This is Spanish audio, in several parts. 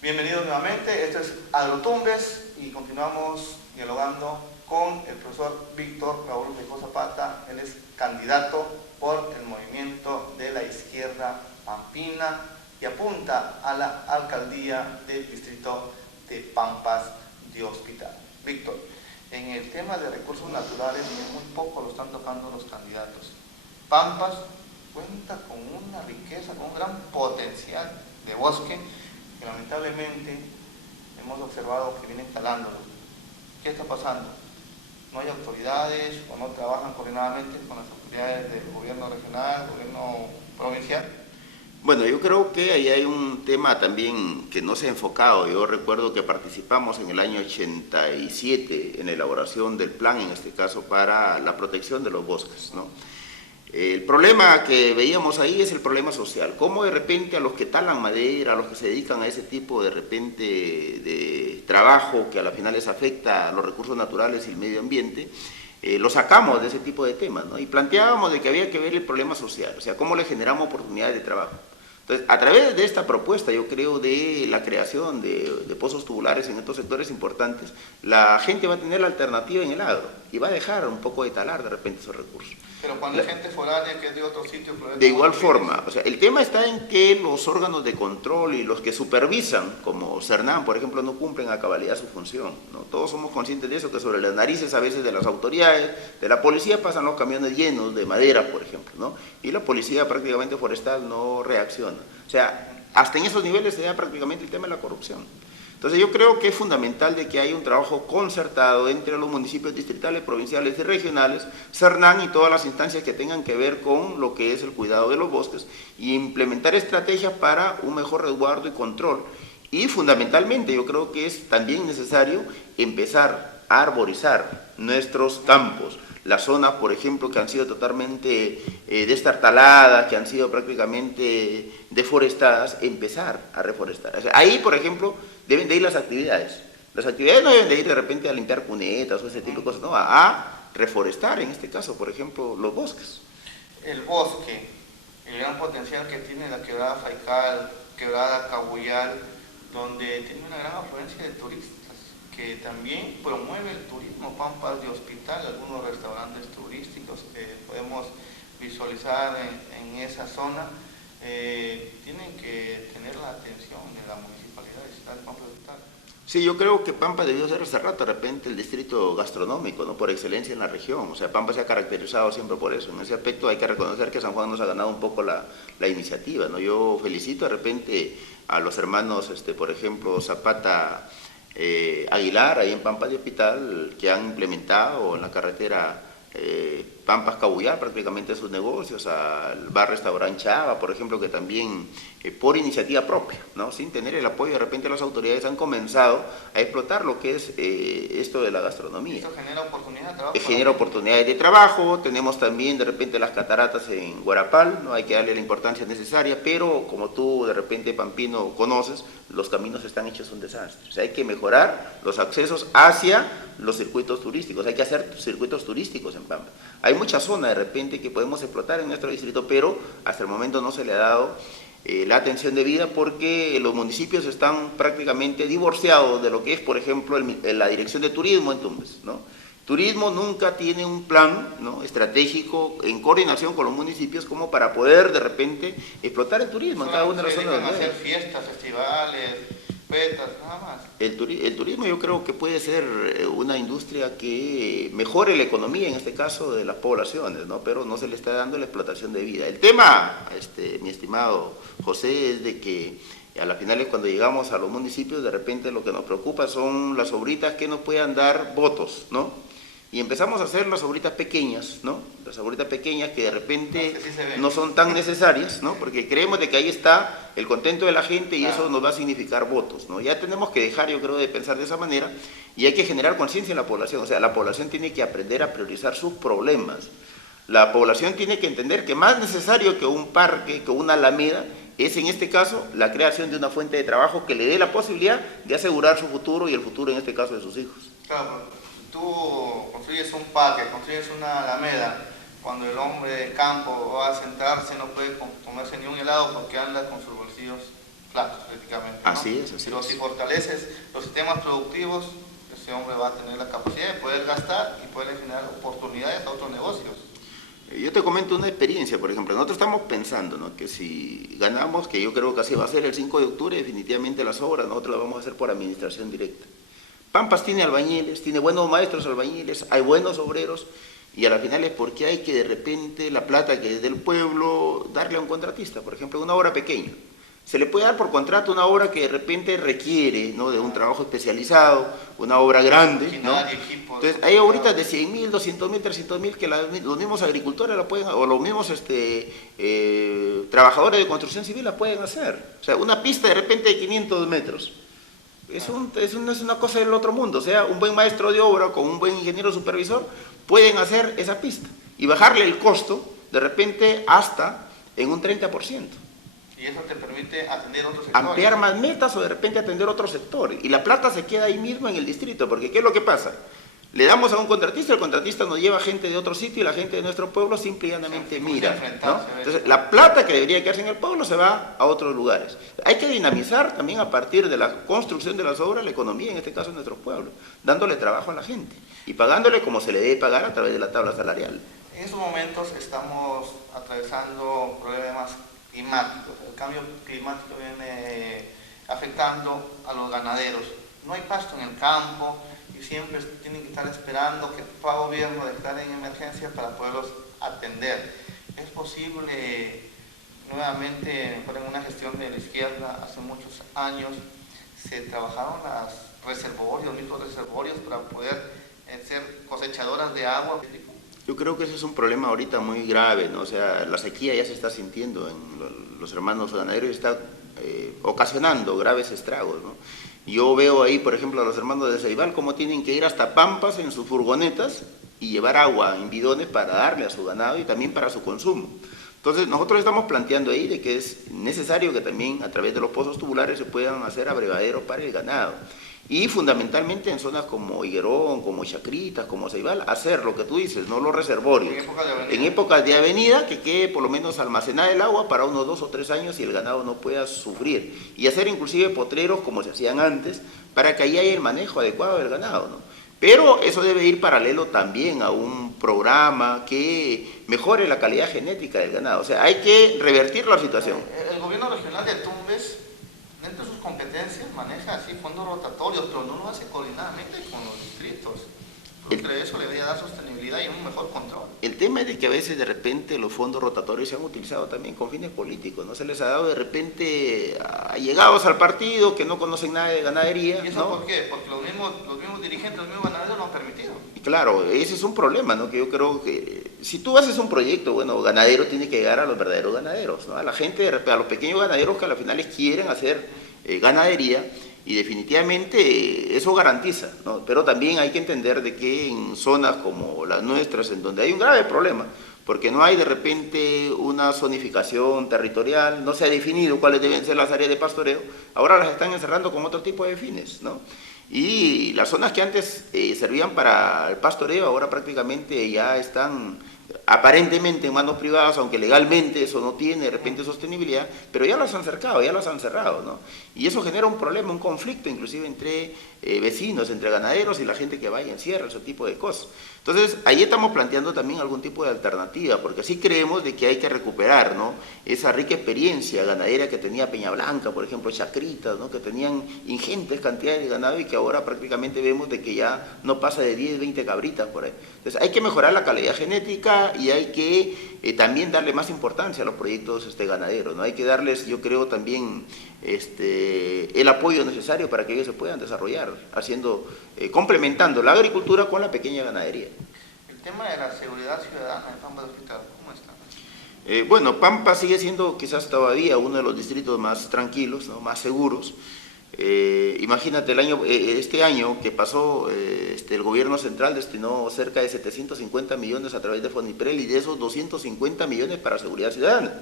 Bienvenidos nuevamente, esto es Agrotumbes y continuamos dialogando con el profesor Víctor Raúl Feijó Zapata. Él es candidato por el movimiento de la izquierda pampina y apunta a la alcaldía del distrito de Pampas de Hospital. Víctor, en el tema de recursos naturales muy poco lo están tocando los candidatos. Pampas cuenta con una riqueza, con un gran potencial de bosque que lamentablemente hemos observado que vienen talándolo. ¿Qué está pasando? No hay autoridades o no trabajan coordinadamente con las autoridades del gobierno regional, gobierno provincial. Bueno, yo creo que ahí hay un tema también que no se ha enfocado. Yo recuerdo que participamos en el año 87 en la elaboración del plan, en este caso, para la protección de los bosques, ¿no? El problema que veíamos ahí es el problema social. Cómo de repente a los que talan madera, a los que se dedican a ese tipo de repente de trabajo que a la final les afecta a los recursos naturales y el medio ambiente, lo sacamos de ese tipo de temas, ¿no? Y planteábamos de que había que ver el problema social, o sea, cómo le generamos oportunidades de trabajo. Entonces, a través de esta propuesta, yo creo, de la creación de pozos tubulares en estos sectores importantes, la gente va a tener la alternativa en el agro y va a dejar un poco de talar de repente esos recursos. Pero cuando hay gente foránea que es de otro sitio... De igual forma, o sea, el tema está en que los órganos de control y los que supervisan, como Cernam, por ejemplo, no cumplen a cabalidad su función, ¿no? Todos somos conscientes de eso, que sobre las narices a veces de las autoridades, de la policía pasan los camiones llenos de madera, por ejemplo, ¿no? Y la policía prácticamente forestal no reacciona. O sea, hasta en esos niveles se da prácticamente el tema de la corrupción. Entonces yo creo que es fundamental de que haya un trabajo concertado entre los municipios distritales, provinciales y regionales, Cernam y todas las instancias que tengan que ver con lo que es el cuidado de los bosques y implementar estrategias para un mejor resguardo y control. Y fundamentalmente yo creo que es también necesario empezar a arborizar nuestros campos, las zonas, por ejemplo, que han sido totalmente destartaladas, que han sido prácticamente deforestadas, empezar a reforestar. O sea, ahí, por ejemplo, deben de ir las actividades. Las actividades no deben de ir de repente a limpiar cunetas o ese tipo de cosas, no, a reforestar, en este caso, por ejemplo, los bosques. El bosque, el gran potencial que tiene la quebrada Faical, quebrada Cabuyal, donde tiene una gran afluencia de turistas, que también promueve el turismo, Pampas de Hospital, algunos restaurantes turísticos que podemos visualizar en esa zona, tienen que tener la atención de la municipalidad de Ciudad de Pampas de Hospital. Sí, yo creo que Pampa debió ser hace rato de repente el distrito gastronómico, ¿no? Por excelencia en la región. O sea, Pampa se ha caracterizado siempre por eso. En ese aspecto hay que reconocer que San Juan nos ha ganado un poco la iniciativa, ¿no? Yo felicito de repente a los hermanos, por ejemplo, Zapata Aguilar, ahí en Pampas de Hospital, que han implementado en la carretera Pampas Cabuyal prácticamente sus negocios, al bar restaurante Chava, por ejemplo, que también por iniciativa propia, ¿no? Sin tener el apoyo de repente las autoridades han comenzado a explotar lo que es esto de la gastronomía. Esto genera oportunidades de trabajo. Genera oportunidades de trabajo, tenemos también de repente las cataratas en Guarapal, no hay que darle la importancia necesaria, pero como tú de repente, Pampino, conoces, los caminos están hechos un desastre. O sea, hay que mejorar los accesos hacia los circuitos turísticos, hay que hacer circuitos turísticos en Pampa. Hay mucha zona de repente que podemos explotar en nuestro distrito, pero hasta el momento no se le ha dado la atención debida porque los municipios están prácticamente divorciados de lo que es, por ejemplo, la dirección de turismo en Tumbes, ¿no? Turismo nunca tiene un plan, ¿no?, estratégico en coordinación con los municipios como para poder de repente explotar el turismo en cada una de las zonas. Hacer fiestas, festivales, petas, nada más. El turismo yo creo que puede ser una industria que mejore la economía, en este caso, de las poblaciones, ¿no? Pero no se le está dando la explotación debida. El tema, mi estimado José, es de que a las finales cuando llegamos a los municipios, de repente lo que nos preocupa son las obritas que nos puedan dar votos, ¿no? Y empezamos a hacer las obritas pequeñas, ¿no? Las obritas pequeñas que de repente no son tan necesarias, ¿no? Porque creemos de que ahí está el contento de la gente y eso nos va a significar votos, ¿no? Ya tenemos que dejar, yo creo, de pensar de esa manera y hay que generar conciencia en la población. O sea, la población tiene que aprender a priorizar sus problemas. La población tiene que entender que más necesario que un parque, que una alameda, es en este caso la creación de una fuente de trabajo que le dé la posibilidad de asegurar su futuro y el futuro en este caso de sus hijos. Claro. Tú construyes un parque, construyes una alameda, cuando el hombre de campo va a sentarse no puede comerse ni un helado porque anda con sus bolsillos platos prácticamente, ¿no? Así es, así Pero es. si fortaleces los sistemas productivos, ese hombre va a tener la capacidad de poder gastar y poder generar oportunidades a otros negocios. Yo te comento una experiencia, por ejemplo, nosotros estamos pensando, ¿no?, que si ganamos, que yo creo que así va a ser el 5 de octubre, definitivamente las obras nosotros las vamos a hacer por administración directa. Pampas tiene albañiles, tiene buenos maestros albañiles, hay buenos obreros, y a la final es porque hay que de repente la plata que es del pueblo darle a un contratista, por ejemplo, una obra pequeña. Se le puede dar por contrato una obra que de repente requiere, ¿no?, de un trabajo especializado, una obra grande, ¿no? Entonces hay ahorita de 100.000, 200.000, 300.000 que los mismos agricultores la pueden, o los mismos trabajadores de construcción civil la pueden hacer. O sea, una pista de repente de 500 metros. No es una cosa del otro mundo. O sea, un buen maestro de obra con un buen ingeniero supervisor pueden hacer esa pista y bajarle el costo de repente hasta en un 30%. Y eso te permite atender otros sectores. Ampliar más metas o de repente atender otro sector. Y la plata se queda ahí mismo en el distrito, porque ¿qué es lo que pasa? Le damos a un contratista, el contratista nos lleva gente de otro sitio y la gente de nuestro pueblo simple y llanamente mira, ¿no? Entonces, la plata que debería quedarse en el pueblo se va a otros lugares. Hay que dinamizar también a partir de la construcción de las obras la economía, en este caso en nuestro pueblo, dándole trabajo a la gente y pagándole como se le debe pagar a través de la tabla salarial. En estos momentos estamos atravesando problemas climáticos. El cambio climático viene afectando a los ganaderos. No hay pasto en el campo y siempre tienen que estar esperando que el gobierno declare en emergencia para poderlos atender. Es posible, nuevamente, en una gestión de la izquierda, hace muchos años, se trabajaron los mismos reservorios para poder ser cosechadoras de agua. Yo creo que ese es un problema ahorita muy grave, ¿no? O sea, la sequía ya se está sintiendo en los hermanos ganaderos y está ocasionando graves estragos, ¿no? Yo veo ahí, por ejemplo, a los hermanos de Ceibal cómo tienen que ir hasta Pampas en sus furgonetas y llevar agua en bidones para darle a su ganado y también para su consumo. Entonces, nosotros estamos planteando ahí de que es necesario que también a través de los pozos tubulares se puedan hacer abrevaderos para el ganado. Y fundamentalmente en zonas como Higuerón, como Chacritas, como Ceibal, hacer lo que tú dices, no los reservorios. En épocas de avenida, que quede por lo menos almacenada el agua para unos 2 o 3 años y el ganado no pueda sufrir. Y hacer inclusive potreros como se hacían antes, para que ahí haya el manejo adecuado del ganado, ¿no? Pero eso debe ir paralelo también a un programa que mejore la calidad genética del ganado. O sea, hay que revertir la situación. El gobierno regional de Tumbes, dentro de sus competencias, maneja así fondos rotatorios, pero no lo hace coordinadamente con los distritos. Entre eso le debería dar sostenibilidad y un mejor control. El tema es de que a veces de repente los fondos rotatorios se han utilizado también con fines políticos, ¿no? Se les ha dado de repente a allegados al partido que no conocen nada de ganadería. ¿Y eso ¿no? por qué? Porque los mismos dirigentes, los mismos ganaderos lo han permitido. Y claro, ese es un problema, ¿no? Que yo creo que si tú haces un proyecto, bueno, ganadero tiene que llegar a los verdaderos ganaderos, ¿no? A la gente, a los pequeños ganaderos que a la final quieren hacer ganadería. Y definitivamente eso garantiza, ¿no? Pero también hay que entender de que en zonas como las nuestras, en donde hay un grave problema, porque no hay de repente una zonificación territorial, no se ha definido cuáles deben ser las áreas de pastoreo, ahora las están encerrando con otro tipo de fines, ¿no? Y las zonas que antes servían para el pastoreo, ahora prácticamente ya están aparentemente en manos privadas, aunque legalmente eso no tiene de repente sostenibilidad, pero ya las han cercado, ya las han cerrado, ¿no? Y eso genera un problema, un conflicto inclusive entre vecinos, entre ganaderos y la gente que vaya en cierre, ese tipo de cosas. Entonces, ahí estamos planteando también algún tipo de alternativa, porque sí creemos de que hay que recuperar, ¿no?, esa rica experiencia ganadera que tenía Peña Blanca, por ejemplo, Chacritas, ¿no?, que tenían ingentes cantidades de ganado y que ahora prácticamente vemos de que ya no pasa de 10, 20 cabritas por ahí. Entonces, hay que mejorar la calidad genética y hay que también darle más importancia a los proyectos ganaderos, ¿no? Hay que darles, yo creo, también el apoyo necesario para que ellos se puedan desarrollar, complementando la agricultura con la pequeña ganadería. El tema de la seguridad ciudadana en Pampa del Hospital, ¿cómo está? Bueno, Pampa sigue siendo quizás todavía uno de los distritos más tranquilos, ¿no?, más seguros. Imagínate, este año que pasó, el gobierno central destinó cerca de 750 millones a través de Foniprel y de esos 250 millones para seguridad ciudadana.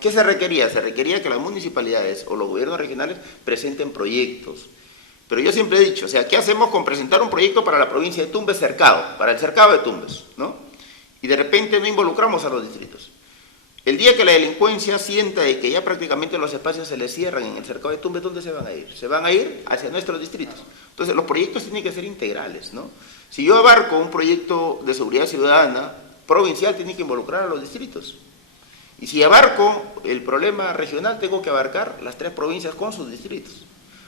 ¿Qué se requería? Se requería que las municipalidades o los gobiernos regionales presenten proyectos. Pero yo siempre he dicho, o sea, ¿qué hacemos con presentar un proyecto para la provincia de Tumbes cercado, para el cercado de Tumbes, ¿no? Y de repente no involucramos a los distritos. El día que la delincuencia sienta de que ya prácticamente los espacios se les cierran en el cercado de Tumbes, ¿dónde se van a ir? Se van a ir hacia nuestros distritos. Entonces los proyectos tienen que ser integrales, ¿no? Si yo abarco un proyecto de seguridad ciudadana provincial, tiene que involucrar a los distritos. Y si abarco el problema regional, tengo que abarcar las 3 provincias con sus distritos.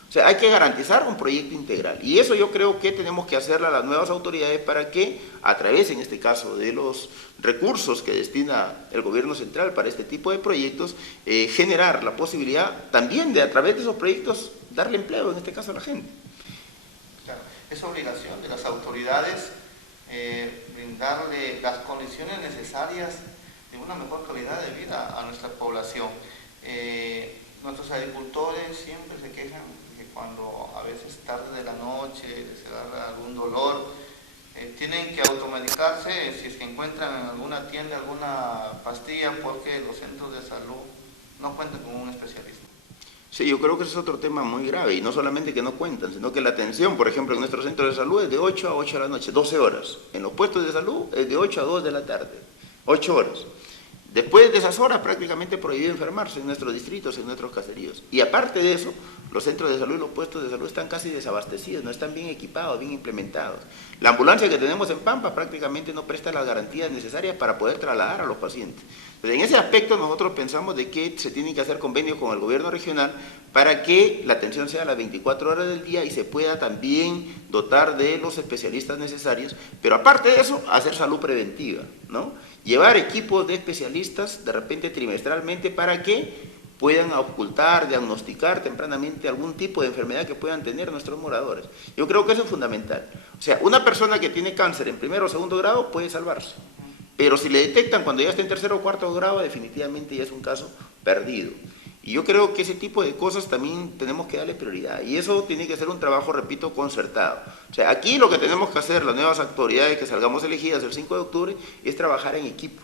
O sea, hay que garantizar un proyecto integral. Y eso yo creo que tenemos que hacerle a las nuevas autoridades para que, a través, en este caso, de los recursos que destina el gobierno central para este tipo de proyectos, generar la posibilidad también de, a través de esos proyectos, darle empleo, en este caso, a la gente. Claro, es obligación de las autoridades brindarle las condiciones necesarias de una mejor calidad de vida a nuestra población. Nuestros agricultores siempre se quejan que cuando a veces tarde de la noche les agarra algún dolor, tienen que automedicarse si es que encuentran en alguna tienda alguna pastilla porque los centros de salud no cuentan con un especialista. Sí, yo creo que ese es otro tema muy grave, y no solamente que no cuentan, sino que la atención, por ejemplo, en nuestros centros de salud es de 8 a 8 de la noche, 12 horas. En los puestos de salud es de 8 a 2 de la tarde, 8 horas. Después de esas horas prácticamente prohibido enfermarse en nuestros distritos, en nuestros caseríos. Y aparte de eso, los centros de salud y los puestos de salud están casi desabastecidos, no están bien equipados, bien implementados. La ambulancia que tenemos en Pampa prácticamente no presta las garantías necesarias para poder trasladar a los pacientes. Pero en ese aspecto nosotros pensamos de que se tienen que hacer convenios con el gobierno regional para que la atención sea a las 24 horas del día y se pueda también dotar de los especialistas necesarios, pero aparte de eso, hacer salud preventiva, ¿no? Llevar equipos de especialistas de repente trimestralmente para que puedan ocultar, diagnosticar tempranamente algún tipo de enfermedad que puedan tener nuestros moradores. Yo creo que eso es fundamental. O sea, una persona que tiene cáncer en primero o segundo grado puede salvarse, pero si le detectan cuando ya está en tercero o cuarto grado, definitivamente ya es un caso perdido. Y yo creo que ese tipo de cosas también tenemos que darle prioridad. Y eso tiene que ser un trabajo, repito, concertado. O sea, aquí lo que tenemos que hacer, las nuevas autoridades que salgamos elegidas el 5 de octubre, es trabajar en equipo.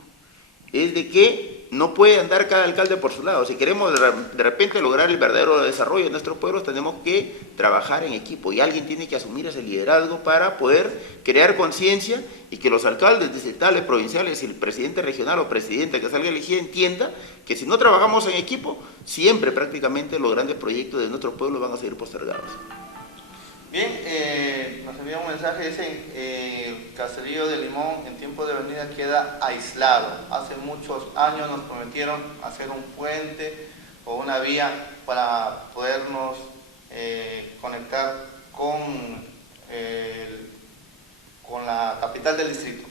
Es de que no puede andar cada alcalde por su lado. Si queremos de repente lograr el verdadero desarrollo de nuestros pueblos, tenemos que trabajar en equipo. Y alguien tiene que asumir ese liderazgo para poder crear conciencia y que los alcaldes distritales, provinciales y el presidente regional o presidenta que salga elegido entienda que si no trabajamos en equipo, siempre prácticamente los grandes proyectos de nuestro pueblo van a seguir postergados. Bien, nos envía un mensaje, dicen, el caserío de Limón en tiempo de venida queda aislado. Hace muchos años nos prometieron hacer un puente o una vía para podernos conectar con la capital del distrito.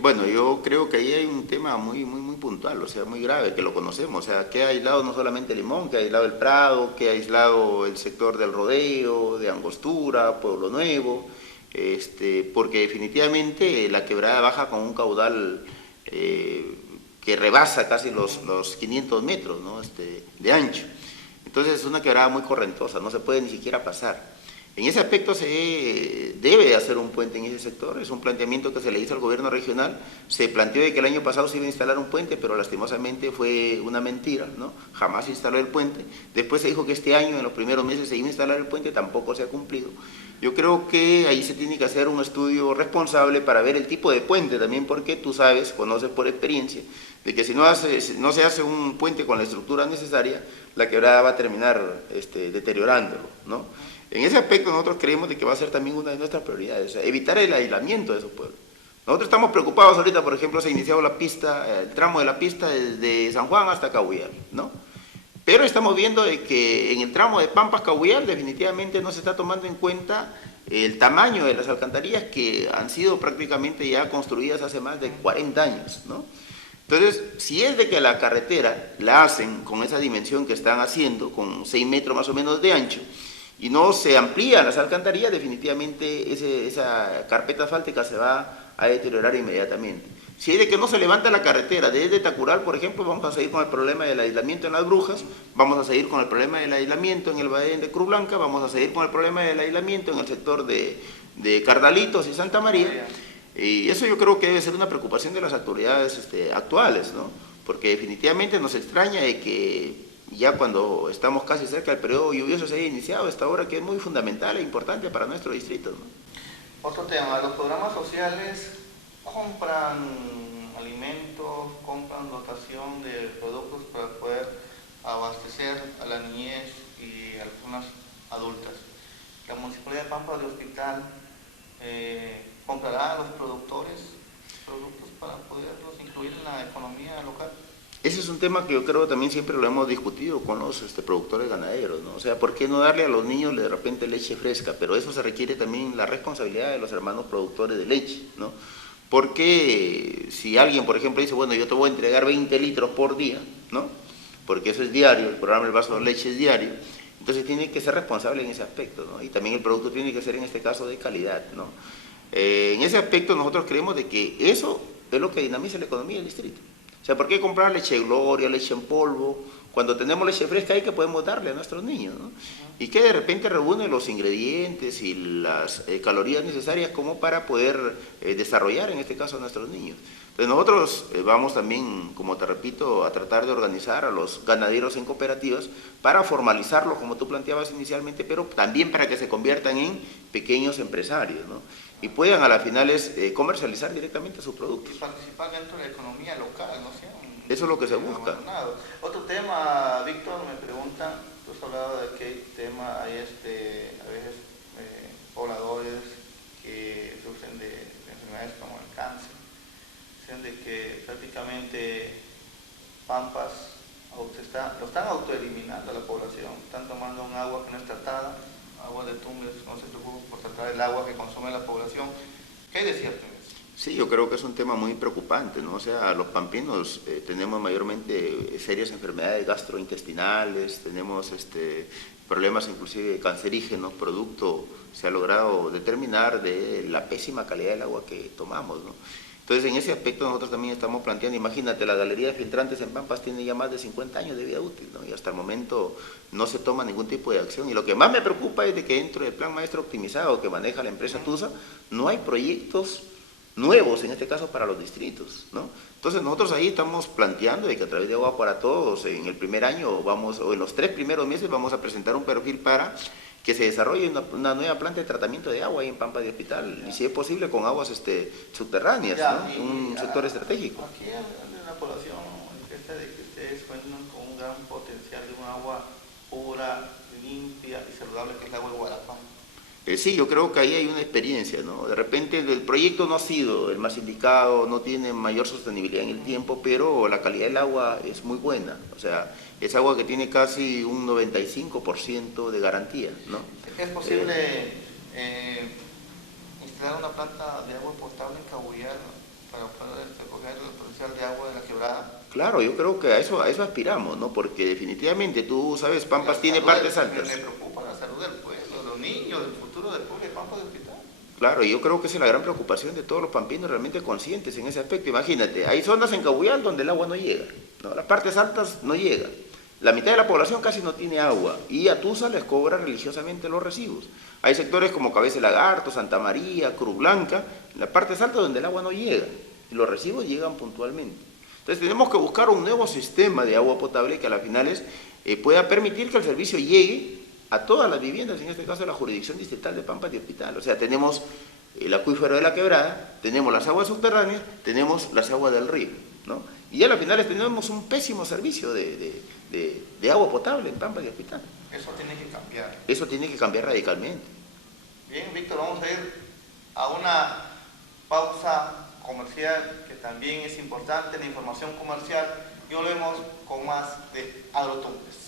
Bueno, yo creo que ahí hay un tema muy puntual, o sea, muy grave, que lo conocemos. O sea, que ha aislado no solamente Limón, que ha aislado el Prado, que ha aislado el sector del Rodeo, de Angostura, Pueblo Nuevo, porque definitivamente la quebrada baja con un caudal que rebasa casi los 500 metros, ¿no? De ancho. Entonces es una quebrada muy correntosa, no se puede ni siquiera pasar. En ese aspecto se debe hacer un puente en ese sector, es un planteamiento que se le hizo al gobierno regional. Se planteó de que el año pasado se iba a instalar un puente, pero lastimosamente fue una mentira, ¿no? Jamás se instaló el puente. Después se dijo que este año, en los primeros meses, se iba a instalar el puente, tampoco se ha cumplido. Yo creo que ahí se tiene que hacer un estudio responsable para ver el tipo de puente también, porque tú sabes, conoces por experiencia, de que si no se hace un puente con la estructura necesaria, la quebrada va a terminar deteriorándolo, ¿no? En ese aspecto nosotros creemos de que va a ser también una de nuestras prioridades, o sea, evitar el aislamiento de esos pueblos. Nosotros estamos preocupados ahorita, por ejemplo, se ha iniciado la pista, el tramo de la pista desde San Juan hasta Cabuyal, ¿no? Pero estamos viendo de que en el tramo de Pampas-Cabuyal definitivamente no se está tomando en cuenta el tamaño de las alcantarillas que han sido prácticamente ya construidas hace más de 40 años, ¿no? Entonces, si es de que la carretera la hacen con esa dimensión que están haciendo, con 6 metros más o menos de ancho, y no se amplían las alcantarillas, definitivamente esa carpeta asfáltica se va a deteriorar inmediatamente. Si es de que no se levanta la carretera desde Tacural, por ejemplo, vamos a seguir con el problema del aislamiento en Las Brujas, vamos a seguir con el problema del aislamiento en el Valle de Cruz Blanca, vamos a seguir con el problema del aislamiento en el sector de Cardalitos y Santa María, y eso yo creo que debe ser una preocupación de las autoridades actuales, ¿no? Porque definitivamente nos extraña de que ya cuando estamos casi cerca del periodo lluvioso se haya iniciado esta obra que es muy fundamental e importante para nuestro distrito, ¿no? Otro tema, los programas sociales compran alimentos, compran dotación de productos para poder abastecer a la niñez y a las personas adultas. La Municipalidad de Pampa de Hospital comprará a los productores productos para poderlos incluir en la economía local. Ese es un tema que yo creo también siempre lo hemos discutido con los productores ganaderos, ¿no? O sea, ¿por qué no darle a los niños de repente leche fresca? Pero eso se requiere también la responsabilidad de los hermanos productores de leche, ¿no? Porque si alguien, por ejemplo, dice, bueno, yo te voy a entregar 20 litros por día, ¿no? Porque eso es diario, el programa del vaso de leche es diario, entonces tiene que ser responsable en ese aspecto, ¿no? Y también el producto tiene que ser en este caso de calidad, ¿no? En ese aspecto nosotros creemos de que eso es lo que dinamiza la economía del distrito. O sea, ¿por qué comprar leche Gloria, leche en polvo? Cuando tenemos leche fresca ahí que podemos darle a nuestros niños, ¿no? Y que de repente reúne los ingredientes y las calorías necesarias como para poder desarrollar en este caso a nuestros niños. Entonces nosotros vamos también, como te repito, a tratar de organizar a los ganaderos en cooperativas para formalizarlos, como tú planteabas inicialmente, pero también para que se conviertan en pequeños empresarios, ¿no? Y puedan a las finales comercializar directamente sus productos. Y participar dentro de la economía local, ¿no? Eso es lo que se busca. Otro tema, Víctor, me pregunta, tú has hablado de qué tema hay a veces pobladores que sufren de enfermedades como el cáncer, dicen de que prácticamente Pampas lo están autoeliminando a la población, están tomando un agua que no es tratada, agua de Tumbes, no se preocupen por tratar el agua que consume la población. ¿Qué hay de cierto en eso? Sí, yo creo que es un tema muy preocupante, ¿no? O sea, los pampinos tenemos mayormente serias enfermedades gastrointestinales, tenemos problemas inclusive cancerígenos, producto se ha logrado determinar de la pésima calidad del agua que tomamos, ¿no? Entonces, en ese aspecto nosotros también estamos planteando, imagínate, la galería de filtrantes en Pampas tiene ya más de 50 años de vida útil, ¿no? Y hasta el momento no se toma ningún tipo de acción. Y lo que más me preocupa es de que dentro del plan maestro optimizado que maneja la empresa TUSA, no hay proyectos nuevos, en este caso para los distritos, ¿no? Entonces nosotros ahí estamos planteando de que a través de Agua para Todos, en el primer año o en los 3 primeros meses vamos a presentar un perfil para que se desarrolle una nueva planta de tratamiento de agua ahí en Pampa de Hospital, y si es posible con aguas subterráneas, ¿no? Un sector estratégico. Aquí en la población manifiesta de que ustedes cuentan con un gran potencial de un agua pura, limpia y saludable, que es el agua de Guarapam. Sí, yo creo que ahí hay una experiencia, ¿no? De repente el proyecto no ha sido el más indicado, no tiene mayor sostenibilidad en el tiempo, pero la calidad del agua es muy buena. O sea, es agua que tiene casi un 95% de garantía, ¿no? ¿Es posible instalar una planta de agua potable en Cabullar para poder recoger el potencial de agua de la quebrada? Claro, yo creo que a eso aspiramos, ¿no? Porque definitivamente, tú sabes, Pampas tiene partes altas. Me preocupa la salud del pueblo, de los niños, del futuro del pueblo de Pampas de Hospital. Claro, y yo creo que esa es la gran preocupación de todos los pampinos realmente conscientes en ese aspecto. Imagínate, hay zonas en Cabuyal donde el agua no llega, ¿no? Las partes altas no llega. La mitad de la población casi no tiene agua y a TUSA les cobra religiosamente los recibos. Hay sectores como Cabeza de Lagarto, Santa María, Cruz Blanca, en las partes altas donde el agua no llega y los recibos llegan puntualmente. Entonces tenemos que buscar un nuevo sistema de agua potable que a las finales pueda permitir que el servicio llegue a todas las viviendas, en este caso de la jurisdicción distrital de Pampas de Hospital. O sea, tenemos el acuífero de la quebrada, tenemos las aguas subterráneas, tenemos las aguas del río, ¿no? Y ya a las finales tenemos un pésimo servicio de agua potable en Pampas de Hospital. Eso tiene que cambiar. Eso tiene que cambiar radicalmente. Bien, Víctor, vamos a ir a una pausa comercial que también es importante, la información comercial, y volvemos con más de Agrotumbes.